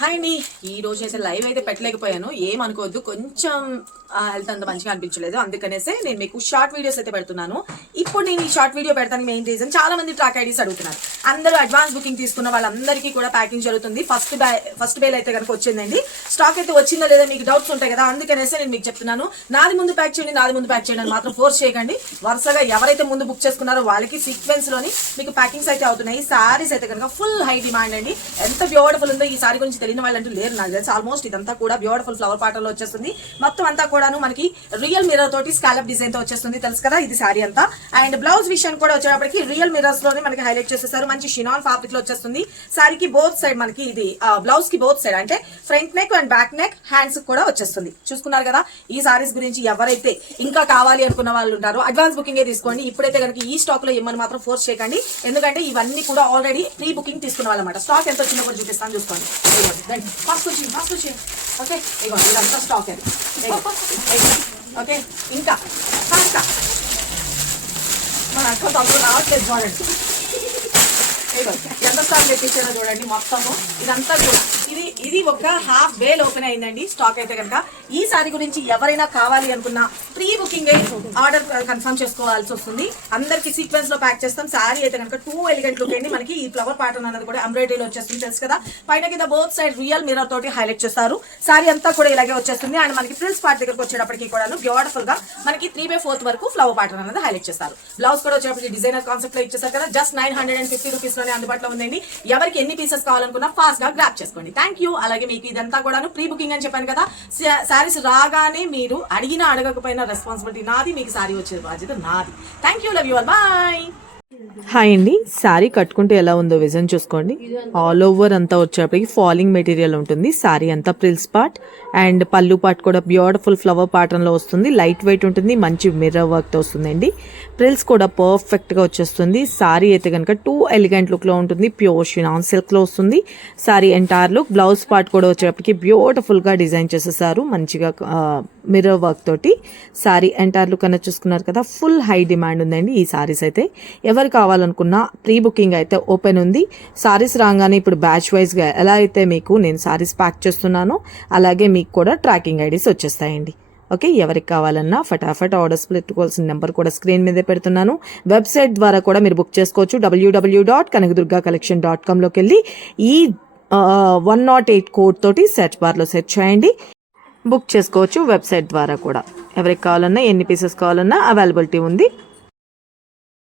Hi అండి, ఈ రోజు అయితే లైవ్ అయితే పెట్టలేకపోయాను. ఏమనుకోవద్దు, కొంచెం హెల్త్ అంత మంచిగా అనిపించలేదు, అందుకనేసే నేను మీకు షార్ట్ వీడియోస్ అయితే పెడుతున్నాను. ఇప్పుడు నేను ఈ షార్ట్ వీడియో పెడతాను మెయిన్ రీజన్, చాలా మంది ట్రాక్ ఐడీస్ అడుగుతున్నారు. అందరూ అడ్వాన్స్ బుకింగ్ తీసుకున్న వాళ్ళందరికీ కూడా ప్యాకింగ్ జరుగుతుంది. ఫస్ట్ బేల్ అయితే కనుక వచ్చిందండి. స్టాక్ అయితే వచ్చిందా లేదా మీకు డౌట్స్ ఉంటాయి కదా, అందుకనేసే నేను మీకు చెప్తున్నాను. నాది ముందు ప్యాక్ చేయండి అని మాత్రం ఫోర్స్ చేయకండి. వరుసగా ఎవరైతే ముందు బుక్ చేసుకున్నారో వాళ్ళకి సీక్వెన్స్ లోని మీకు ప్యాకింగ్స్ అయితే అవుతున్నాయి. సారీస్ అయితే కనుక ఫుల్ హై డిమాండ్ అండి. ఎంత బ్యూటిఫుల్ ఉందో ఈ సారీ గురించి తెలియని వాళ్ళంటూ లేరు నాకు తెలిసి. ఆల్మోస్ట్ ఇదంతా కూడా బ్యూటిఫుల్ ఫ్లవర్ పాటర్లో వచ్చేస్తుంది. మొత్తం అంతా కూడాను మనకి రియల్ మిర్రర్ తోటి స్కాలప్ డిజైన్ తో వచ్చేస్తుంది, తెలుసు కదా ఇది సారీ అంతా. అండ్ బ్లౌజ్ విషయాన్ని కూడా వచ్చేటప్పటికి రియల్ మిర్రర్స్ లోనే మనకి హైలైట్ చేసేసారు. మంచి షినాన్ ఫ్యాబ్రిక్ లో వచ్చేస్తుంది. సారీకి బోత్ సైడ్ మనకి ఇది బ్లౌజ్ కి బోత్ సైడ్ అంటే front neck and back neck hands కూడా వచ్చేస్తుంది. చూసుకున్నారు కదా. ఈ సారీస్ గురించి ఎవరైతే ఇంకా కావాలి అనుకున్న వాళ్ళు ఉంటారో అడ్వాన్స్ బుకింగ్ తీసుకోండి. ఇప్పుడైతే కనుక ఈ స్టాక్ లో ఇమ్మని మాత్రం ఫోర్స్ చేయకండి, ఎందుకంటే ఇవన్నీ కూడా ఆల్రెడీ ప్రీ బుకింగ్ తీసుకున్న వాళ్ళమాట. స్టాక్ ఎంత వచ్చిందో కూడా చూపిస్తాను, చూసుకోండి. ఫస్ట్ వచ్చింది ఓకే, ఇవ్వండి ఇదంతా స్టాక్ అది. ఓకే, ఇంకా మన అక్క తప్పుడు రావట్లేదు చూడండి. ఎంత స్టాక్ తెప్పించారో చూడండి. మొత్తము ఇదంతా కూడా ఇది ఒక హాఫ్ వేల్ ఓపెన్ అయిందండి స్టాక్ అయితే కనుక. ఈ సారీ గురించి ఎవరైనా కావాలి అనుకున్నా ప్రీ బుకింగ్ ఆర్డర్ కన్ఫర్మ్ చేసుకోవాల్సి వస్తుంది. అందరికి సీక్వెన్స్ లో ప్యాక్ చేస్తాం. సారీ అయితే కనుక 2 ఎలిగెంట్ లుక్ అండి. మనకి ఈ ఫ్లవర్ ప్యాటర్న్ అనేది కూడా ఎంబ్రాయిడరీలో వచ్చేస్తుంది, తెలుసు కదా. పైన కింద బోత్ సైడ్ రియల్ మిర్రర్ తోటి హైలైట్ చేస్తారు. సారీ అంతా కూడా ఇలాగే వచ్చేస్తుంది. అండ్ మనకి ఫ్రిల్స్ పార్ట్ దగ్గరకు వచ్చేటప్పటికి కూడా బ్యూటిఫుల్ గా మనకి 3/4 వరకు ఫ్లవర్ ప్యాటర్న్ అనేది హైలైట్ చేస్తారు. బ్లౌజ్ కూడా వచ్చేటప్పటికి డిజైనర్ కాన్సెప్ట్ లో ఇచ్చేసారు కదా. జస్ట్ 950 రూపీస్ లోనే అందుబాటులో ఉందండి. ఎవరికి ఎన్ని పీసెస్ కావాలనుకున్నా ఫాస్ట్ గా గ్రాప్ చేసుకోండి. Thank you. అలాగే మీకు ఇదంతా కూడా ప్రీ బుకింగ్ అని చెప్పాను కదా. సారీస్ రాగానే మీరు అడిగినా అడగకపోయినా రెస్పాన్సిబిలిటీ నాది, మీకు సారీ వచ్చే బాధ్యత నాది. Thank you, love you all, bye. Hi అండి, శారీ కట్టుకుంటే ఎలా ఉందో విజన్ చూసుకోండి. ఆల్ ఓవర్ అంతా వచ్చేప్పటికి ఫాలింగ్ మెటీరియల్ ఉంటుంది. శారీ అంతా ప్రిల్స్ పార్ట్ అండ్ పళ్ళు పార్ట్ కూడా బ్యూటిఫుల్ ఫ్లవర్ ప్యాటర్న్ లో వస్తుంది. లైట్ వెయిట్ ఉంటుంది, మంచి మిర్రర్ వర్క్ తో వస్తుందండి. ప్రిల్స్ కూడా పర్ఫెక్ట్ గా వచ్చేస్తుంది. శారీ అయితే కనుక 2 ఎలిగెంట్ లుక్ లో ఉంటుంది. ప్యూర్ షినాన్ సిల్క్ లో వస్తుంది sari entire look. Blouse part కూడా వచ్చేటప్పటికి బ్యూటిఫుల్ గా డిజైన్ చేసేసారు, మంచిగా మిర్రర్ వర్క్ తోటి. శారీ ఎంటైర్ లుక్ అనేది చూసుకున్నారు కదా. ఫుల్ హై డిమాండ్ ఉందండి ఈ సారీస్ అయితే. ఎవరు కావాలనుకున్నా ప్రీ బుకింగ్ అయితే ఓపెన్ ఉంది. సారీస్ రాగానే ఇప్పుడు బ్యాచ్ వైజ్ గా ఎలా అయితే మీకు నేను సారీస్ ప్యాక్ చేస్తున్నానో అలాగే మీకు కూడా ట్రాకింగ్ ఐడీస్ వచ్చేస్తాయండి. ఓకే, ఎవరికి కావాలన్నా ఫటాఫట్ ఆర్డర్స్ పెట్టుకోవాల్సిన నెంబర్ కూడా స్క్రీన్ మీదే పెడుతున్నాను. వెబ్సైట్ ద్వారా కూడా మీరు బుక్ చేసుకోవచ్చు. www.kanakadurgacollection.com లోకి వెళ్ళి ఈ 108 కోడ్ తోటి సెర్చ్ బార్ లో సెర్చ్ చేయండి, బుక్ చేసుకోవచ్చు. వెబ్సైట్ ద్వారా కూడా ఎవరికి కావాలన్నా ఎన్ని పీసెస్ కావాలన్నా అవైలబిలిటీ ఉంది.